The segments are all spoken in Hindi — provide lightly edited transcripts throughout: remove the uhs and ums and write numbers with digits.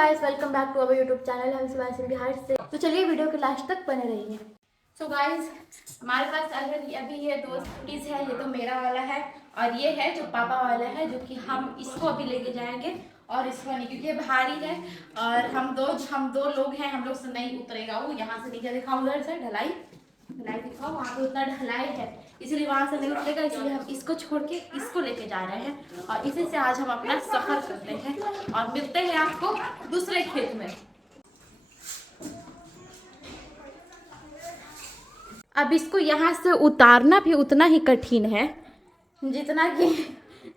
Guys, welcome back to our YouTube channel. हम शिवांशी बिहार से। तो चलिए वीडियो के लास्ट तक बने रहिए। सो गाइस, हमारे पास अभी ये दो स्कूटीज है। ये तो मेरा वाला है और ये है जो पापा वाला है, जो कि हम इसको अभी लेके जाएंगे और इसको नहीं, क्योंकि ये भारी है और हम दो लोग हैं। हम लोग से नहीं उतरेगा वो। यहाँ से नीचे दिखाओ, उधर से ढलाई दिखाओ, वहाँ पे उतना ढलाई है, इसलिए वहाँ से नहीं उतरेगा। इसलिए हम इसको छोड़ के इसको लेके जा रहे हैं और इसी से आज हम अपना सफर करते हैं और मिलते हैं आपको दूसरे खेत में। अब इसको यहाँ से उतारना भी उतना ही कठिन है जितना कि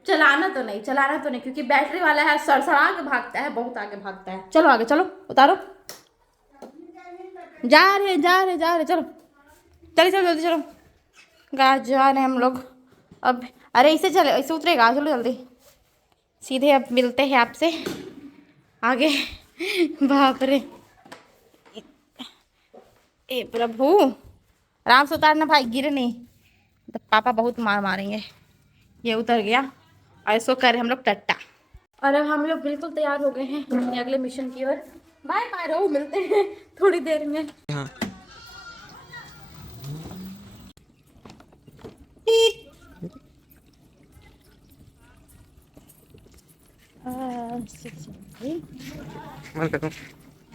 चलाना तो नहीं, क्योंकि बैटरी वाला है, सड़सड़ा के भागता है, बहुत आगे भागता है। चलो आगे चलो, उतारो। जा रहे चलो जल्दी चलो। गाइस जा रहे हैं हम लोग अब। अरे इसे चले, इसे उतरेगा, चलो जल्दी। सीधे अब मिलते हैं आपसे आगे। बाप रे, ए प्रभु, आराम से उतारना भाई, गिरे नहीं तो पापा बहुत मार मारेंगे। ये उतर गया और इसको करे हम लोग टट्टा। और अब हम लोग बिल्कुल तैयार हो गए हैं अपने अगले मिशन की ओर। बाय बाय रहो, मिलते हैं थोड़ी देर में। हाँ।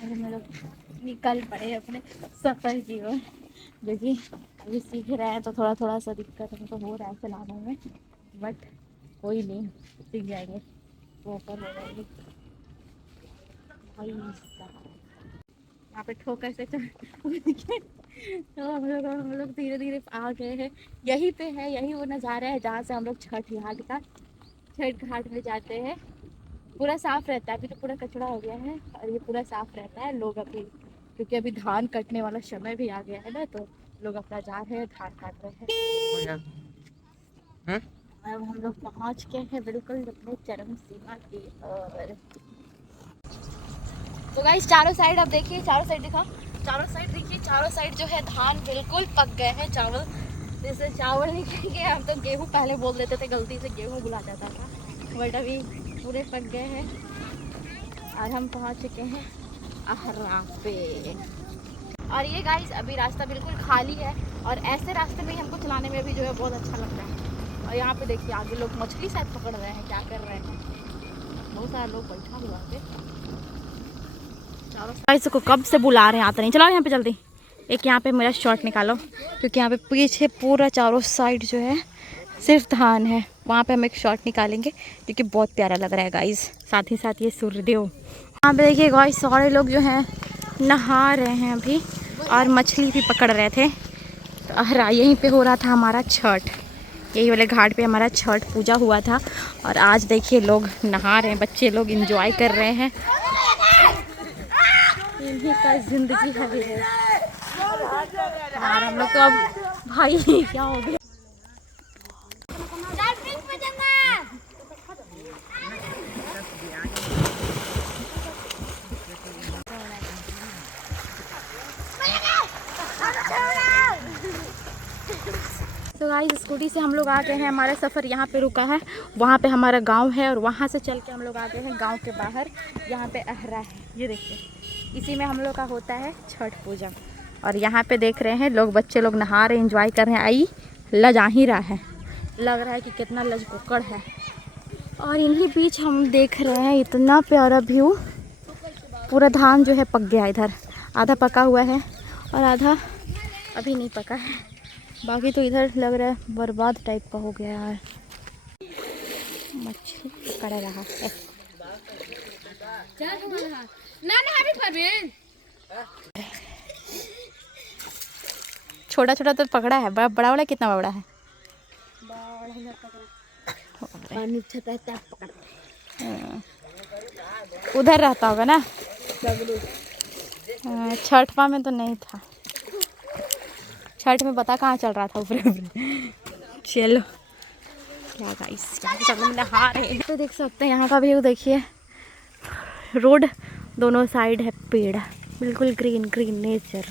हम लोग निकल पड़े अपने सफ़र की ओर, जो कि अभी सीख रहे हैं तो थोड़ा थोड़ा सा दिक्कत हमको हो रहा है चलाने में, बट कोई नहीं, सीख जाएंगे, वो ऊपर हो जाएगी। यहाँ पे ठोकर से तो हम लोग धीरे धीरे आ गए हैं। यहीं पे है, यही वो नज़ारा है जहाँ से हम लोग छठ घाट में जाते हैं। पूरा साफ रहता है, अभी तो पूरा कचरा हो गया है और ये पूरा साफ रहता है। लोग अभी, क्योंकि अभी धान कटने वाला समय भी आ गया है ना, तो लोग अपना जा रहे हैं, धान काट रहे हैं। अब हम लोग पहुंच गए हैं बिल्कुल अपने चरम सीमा की ओर। तो गाइस चारों साइड आप देखिए, चारों साइड दिखाओ, चारों साइड देखिए, चारों साइड जो है धान बिल्कुल पक गए हैं। चावल, जैसे चावल नहीं कहेंगे हम तो, गेहूँ पहले बोल देते थे, गलती से गेहूँ बुला जाता था, बट अभी पूरे पक गए हैं और हम पहुंच चुके हैं अहरा पे। और ये गाइस अभी रास्ता बिल्कुल खाली है और ऐसे रास्ते में हमको चलाने में भी जो है बहुत अच्छा लगता है। और यहाँ पे देखिए आगे लोग मछली शायद पकड़ रहे हैं, क्या कर रहे हैं, बहुत सारे लोग बैठा हुआ पे। गाइस को कब से बुला रहे हैं, आता नहीं। चलो यहाँ पे जल्दी, एक यहाँ पे मेरा शॉट निकालो, क्योंकि यहाँ पे पीछे पूरा चारों साइड जो है सिर्फ धान है। वहाँ पे हम एक शॉट निकालेंगे क्योंकि बहुत प्यारा लग रहा है गाइस। साथ ही साथ ये सूर्यदेव, यहाँ पे देखिए गाइस सारे लोग जो हैं नहा रहे हैं अभी और मछली भी पकड़ रहे थे। तो अहरा यहीं पे हो रहा था हमारा छठ, यही वाले घाट पे हमारा छठ पूजा हुआ था। और आज देखिए लोग नहा रहे हैं, बच्चे लोग एंजॉय कर रहे हैं। इन्हीं का जिंदगी है और हम लोग तो अब भाई क्या हो गया। तो गाइस स्कूटी से हम लोग आ गए हैं, हमारा सफ़र यहाँ पे रुका है। वहाँ पे हमारा गांव है और वहाँ से चल के हम लोग आ गए हैं गांव के बाहर। यहाँ पे अहरा है, ये देखिए, इसी में हम लोग का होता है छठ पूजा। और यहाँ पे देख रहे हैं लोग, बच्चे लोग नहा रहे हैं, एंजॉय कर रहे हैं। आई लज आ ही रहा है, लग रहा है कि कितना लज कुकड़ है। और इन्हीं बीच हम देख रहे हैं इतना प्यारा व्यू। पूरा धान जो है पक गया, इधर आधा पका हुआ है और आधा अभी नहीं पका है। बाकी तो इधर लग रहा है बर्बाद टाइप का हो गया यार। मछली पकड़ रहा है। छोटा छोटा तो पकड़ा है, बड़ा बड़ा वाला कितना बड़ा है? उधर रहता होगा ना, छठवा में तो नहीं था। छठ में पता कहाँ चल रहा था, ऊपर चलो क्या गाइस, सब नहा रहे हैं। तो देख सकते हैं यहाँ का व्यू देखिए, रोड दोनों साइड है पेड़, बिल्कुल ग्रीन ग्रीन नेचर।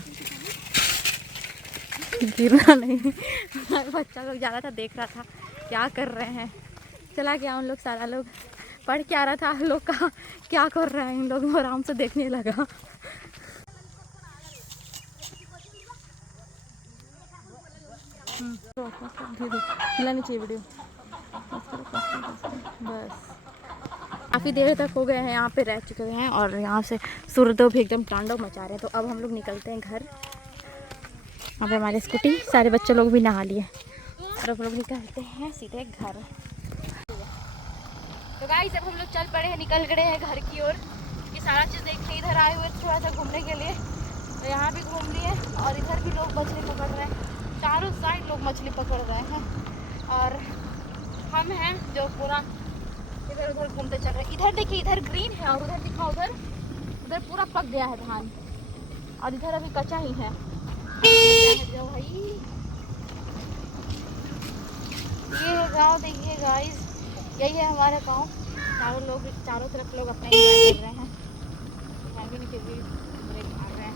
गिरना नहीं बच्चा लोग जा रहा था, देख रहा था क्या कर रहे हैं, चला गया उन लोग, सारा लोग पढ़ के आ रहा था लोग का क्या कर रहा है इन लोग, आराम से देखने लगा। हिलानी चाहिए वीडियो बस। काफ़ी देर तक हो गए हैं यहाँ पे रह चुके हैं और यहाँ से सूर्यदेव भी एकदम तांडव मचा रहे हैं। तो अब हम लोग निकलते हैं घर। अब हमारी स्कूटी, सारे बच्चे लोग भी नहा लिए और अब लोग निकलते हैं सीधे घर। तो गाइस अब हम लोग चल पड़े हैं, निकल गए हैं घर की ओर। ये सारा चीज़ देखने इधर आए हुए थोड़ा सा घूमने के लिए। तो यहाँ भी घूम लिए और इधर भी लोग मछली पकड़ रहे हैं, चारों साइड लोग मछली पकड़ रहे हैं। और हम हैं जो पूरा इधर उधर घूमते चल रहे हैं। इधर देखिए, इधर ग्रीन है और उधर दिखा, उधर उधर पूरा पक गया है धान और इधर अभी कच्चा ही है। जो भाई ये गाँव देखिए गाइस, यही है हमारा गाँव। चारों तरफ लोग अपना एंजॉय कर रहे हैं। ब्रेक मार रहे हैं।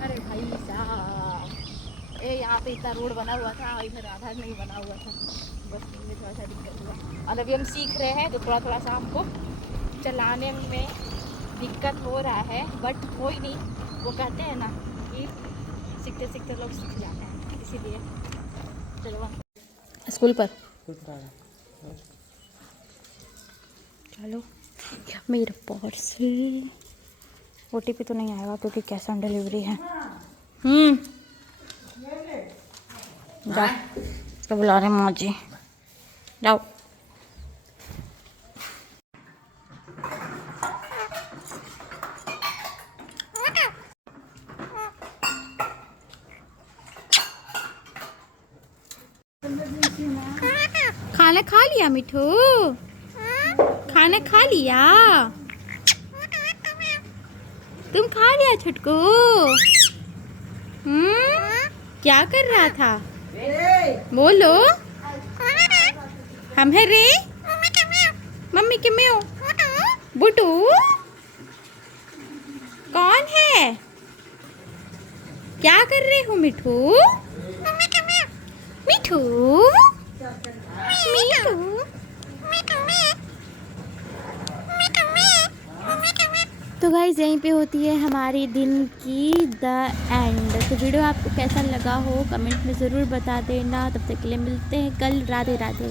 अरे भाई साहब, यहाँ पे इतना रोड बना हुआ था, इधर आधा नहीं बना हुआ था, बस में थोड़ा सा दिक्कत हुआ। और अभी हम सीख रहे हैं तो थोड़ा सा हमको चलाने में दिक्कत हो रहा है, बट कोई नहीं। वो कहते हैं ना कि सीखते सीखते लोग सीख जाते हैं, इसीलिए। चलो स्कूल पर चलो। मेरा पार्सल OTP तो नहीं आएगा क्योंकि कैश ऑन डिलीवरी है। जाओ, तो बुला रहे माँ जी, जाओ। खाना खा लिया मिठू? खाना खा लिया? तुम खा लिया छुटकू? क्या कर रहा था? बोलो। हम है रे मम्मी के म्याऊ बुटू। कौन है? क्या कर रहे हो मिठू? मिठू तो गाइस यहीं पे होती है हमारी दिन की द एंड। तो वीडियो आपको कैसा लगा हो कमेंट में ज़रूर बता देना। तब तक के लिए मिलते हैं कल। राधे राधे।